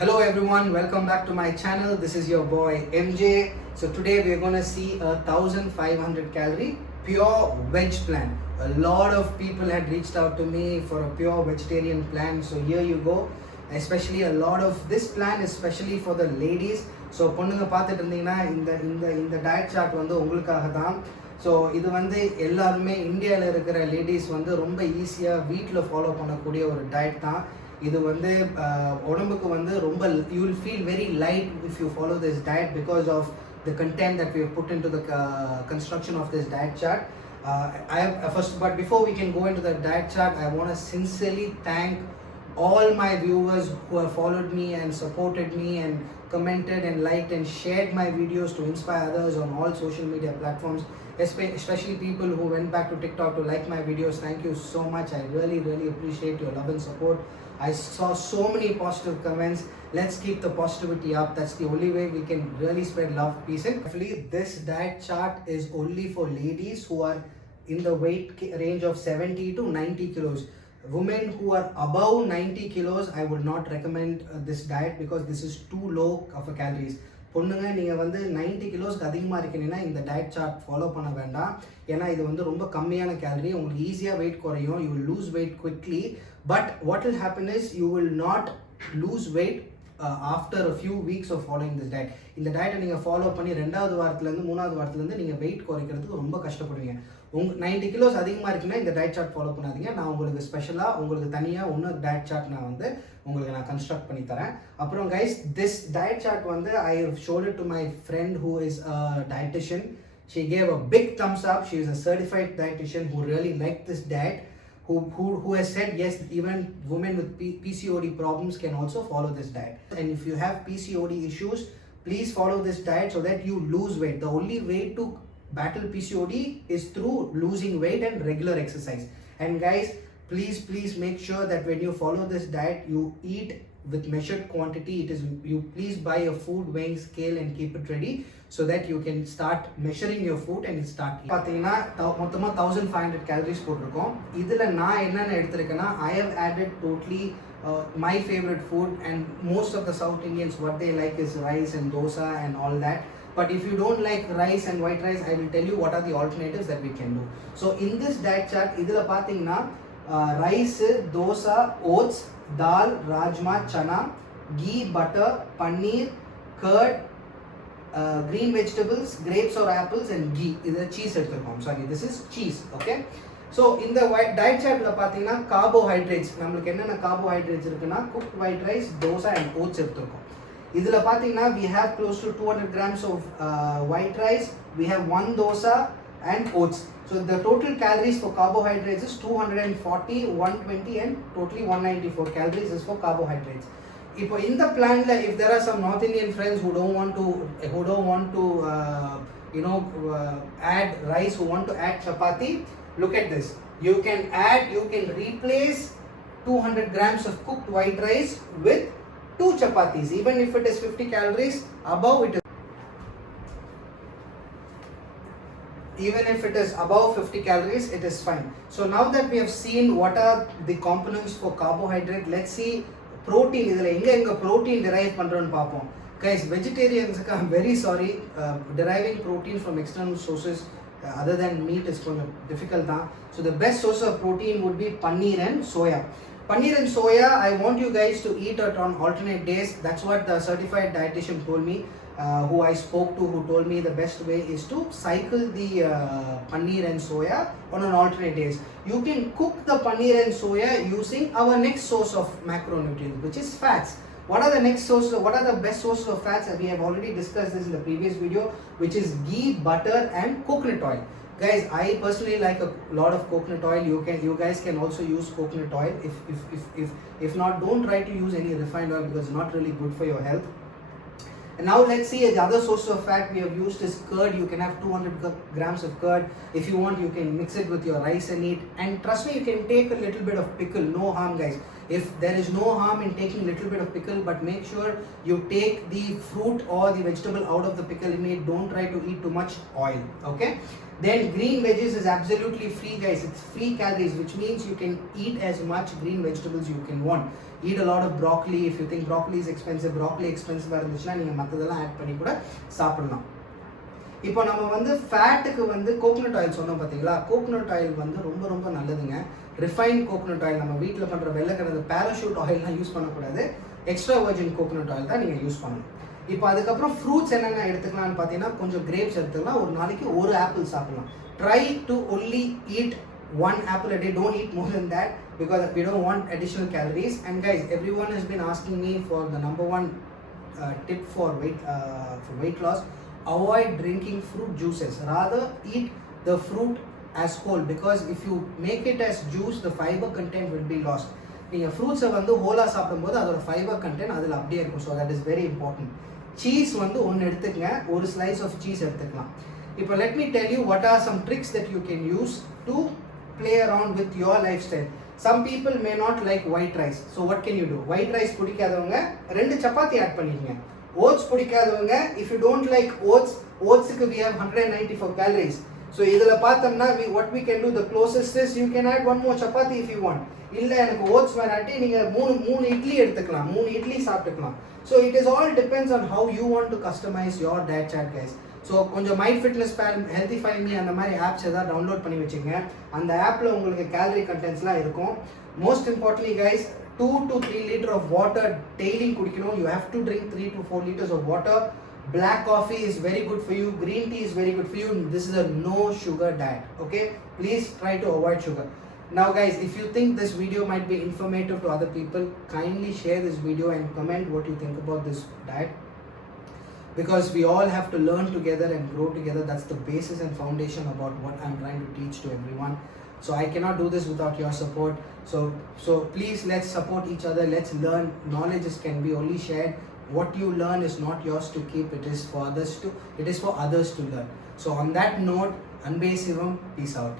Hello everyone, welcome back to my channel. This is your boy MJ. So today we are going to see a 1500 calorie pure veg plan. A lot of people had reached out to me for a pure vegetarian plan. So here you go. Especially a lot of this plan is especially for the ladies. So பொண்ணுங்க பார்த்துட்டு இருந்தீங்கன்னா இந்த diet chart வந்து உங்களுக்காக தான். So இது வந்து எல்லாருமே இந்தியாவில் இருக்கிற லேடிஸ் வந்து ரொம்ப ஈஸியாக வீட்டில் ஃபாலோ பண்ணக்கூடிய ஒரு டயட் தான். இது வந்து உடம்புக்கு வந்து ரொம்ப you will feel very light if you follow this diet because of the content that we have put into the construction of this diet chart. But before we can go into the diet chart, I want to sincerely thank all my viewers who have followed me and supported me and commented and liked and shared my videos to inspire others on all social media platforms, especially people who went back to TikTok to like my videos. Thank you so much. I really appreciate your love and support. I saw so many positive comments. Let's keep the positivity up. That's the only way we can really spread love, peace and hopefully this diet chart is only for ladies who are in the weight range of 70 to 90 kilos. Women who are above 90 kilos, I would not recommend this diet because this is too low of a calories. பொண்ணுங்க நீங்கள் வந்து 90 கிலோஸ்க்கு அதிகமாக இருக்கீங்கன்னா இந்த diet chart follow பண்ண வேண்டாம். ஏன்னா இது வந்து ரொம்ப கம்மியான கேலரி. உங்களுக்கு ஈஸியாக வெயிட் குறையும். You will lose weight quickly. But what will happen is you will not lose weight after a few weeks of following this diet. இந்த டயட்டை நீங்கள் ஃபாலோ பண்ணி 2வது வாரத்துலேருந்து 3வது வாரத்துலேருந்து நீங்கள் வெயிட் குறைக்கிறதுக்கு ரொம்ப கஷ்டப்படுவீங்க. 90 கிலோஸ் அதிகமாக இருக்குன்னா இந்த டயட் சார்ட் ஃபாலோ பண்ணாதீங்க. நான் உங்களுக்கு ஸ்பெஷலாக உங்களுக்கு தனியாக இன்னொரு டயட் சார்ட் நான் வந்து உங்களுக்கு நான் கன்ஸ்ட்ரக்ட் பண்ணி தரேன். அப்புறம் கைஸ், திஸ் டயட் சார்ட் வந்து I have shown it to my friend who is a dietitian. She gave a big thumbs up. She is a certified dietitian who really liked this diet, who has said yes, even women with PCOD problems can also follow this diet. And if you have PCOD issues, please follow this diet so that you lose weight. The only way to battle PCOD is through losing weight and regular exercise. And guys, please make sure that when you follow this diet, you eat with measured quantity. You please buy a food weighing scale and keep it ready so that you can start measuring your food and start eating. பாத்தீங்கன்னா மொத்தமா 1500 calories போட்டுருக்கோம். இதுல நான் என்னென்ன எடுத்துருக்கேன்னா, I have added totally my favorite food, and most of the South Indians what they like is rice and dosa and all that. But if you don't like rice and white rice, I will tell you what are the alternatives that we can do. So in this diet chart, இதுல பாத்தீங்கன்னா rice, dosa, oats, dal, rajma, chana, ghee, butter, paneer, curd, green vegetables, grapes or apples and ghee. This is cheese எடுத்துக்கோம். Sorry, this is cheese. Okay. So in the diet chart la pathina carbohydrates, நமக்கு என்னென்ன carbohydrates இருக்குன்னா cooked white rice, dosa and oats எடுத்துக்கோம். இதுல பாத்தீங்கன்னா we have close to 200 grams of white rice, we have 1 dosa and oats. So the total calories for carbohydrates is 240, 120 and totally 194 calories is for carbohydrates. இப்போ இந்த பிளான்ல if there are some North Indian friends who don't want to add rice, who want to add chapati, look at this. You can replace 200 grams of cooked white rice with 2 chapatis. Even if it is 50 calories above, even if it is above 50 calories, it is fine. So now that we have seen what are the components for carbohydrate, let's see protein. இதுல எங்க protein derive பண்றோம்னு பாப்போம். Guys, vegetarians, I'm very sorry, deriving protein from external sources other than meat is difficult. So the best source of protein would be paneer and soya. Paneer and soya, I want you guys to eat it on alternate days. That's what the certified dietitian told me, who I spoke to, who told me the best way is to cycle the paneer and soya on an alternate days. You can cook the paneer and soya using our next source of macronutrients, which is fats. What are the best sources of fats? We have already discussed this in the previous video, which is ghee, butter and coconut oil. Guys, I personally like a lot of coconut oil. You guys can also use coconut oil. If not, don't try to use any refined oil because it's not really good for your health. And now let's see the other source of fat we have used is curd. You can have 200 grams of curd. If you want, you can mix it with your rice and eat. And trust me, you can take a little bit of pickle. No harm, guys. If there is no harm in taking a little bit of pickle, but make sure you take the fruit or the vegetable out of the pickle in it. Don't try to eat too much oil. Okay. Then green veggies is absolutely free, guys. It's free calories, which means you can eat as much green vegetables you can want. Eat a lot of broccoli. If you think broccoli is expensive, broccoli expensive இருந்துச்சுன்னா நீங்க மத்ததெல்லாம் add பண்ணி கூட சாப்பிடலாம். இப்போ நம்ம வந்து ஃபேட்டுக்கு வந்து கோகனட் ஆயில் சொன்னோம் பார்த்தீங்களா, கோகனட் ஆயில் வந்து ரொம்ப ரொம்ப நல்லதுங்க. ரிஃபைன் கோகனட் ஆயில், நம்ம வீட்டில் பண்ணுற வெள்ளைக்கடலை பேராஷூட் ஆயில்லாம் யூஸ் பண்ணக்கூடாது. எக்ஸ்ட்ரா வர்ஜின் கோகனட் ஆயில் தான் நீங்கள் யூஸ் பண்ணணும். இப்போ அதுக்கப்புறம் ஃப்ரூட்ஸ் என்னென்ன எடுத்துக்கலாம்னு பார்த்தீங்கன்னா, கொஞ்சம் கிரேப்ஸ் எடுத்துக்கலாம். ஒரு நாளைக்கு ஒரு ஆப்பிள் சாப்பிடலாம். Try to only eat one apple a day. Don't eat more than that because we don't want additional calories. And guys, everyone has been asking me for the number one tip for weight loss. Avoid drinking fruit juices. Rather eat the fruit as whole, because if you make it as juice, the fiber content will be lost. நீங்கள் ஃப்ரூட்ஸை வந்து ஹோலாக சாப்பிடும்போது அதோட fibre content அதில் அப்படியே இருக்கும். So that is very important. Cheese வந்து ஒன்று எடுத்துக்கங்க, ஒரு ஸ்லைஸ் ஆஃப் சீஸ் எடுத்துக்கலாம். இப்போ let me tell you what are some tricks that you can use to play around with your lifestyle. Some people may not like white rice. So what can you do? White rice பிடிக்காதவங்க 2 chapati add பண்ணிக்கங்க. Oats பிடிக்காதவங்க, if you don't like oatsக்கு we have 194 calories. So இதில் பார்த்தோம்னா what we can do, the closest is you can add one more chapati if you want. இல்லை எனக்கு oats வேணாட்டி நீங்கள் மூணு இட்லி எடுத்துக்கலாம், 3 இட்லி சாப்பிட்டுக்கலாம். So it is all depends on how you want to customize your diet chart, guys. So கொஞ்சம் my fitness பேல், healthy file me அந்த மாதிரி ஆப்ஸ் எதாவது டவுன்லோட் பண்ணி வச்சுங்க. அந்த ஆப்பில் உங்களுக்கு கேலரி கண்டென்ட்ஸ்லாம் இருக்கும். Most importantly guys, 2 to 3 liters of water daily குடிக்கணும். You have to drink 3 to 4 liters of water. Black coffee is very good for you. Green tea is very good for you. This is a no sugar diet. Okay, please try to avoid sugar. Now guys, if you think this video might be informative to other people, kindly share this video and comment what you think about this diet, because we all have to learn together and grow together. That's the basis and foundation about what I'm trying to teach to everyone. So I cannot do this without your support. So please, let's support each other. Let's learn. Knowledge can be only shared. What you learn is not yours to keep. It is for others to learn. So on that note, Anbe Sivam, peace out.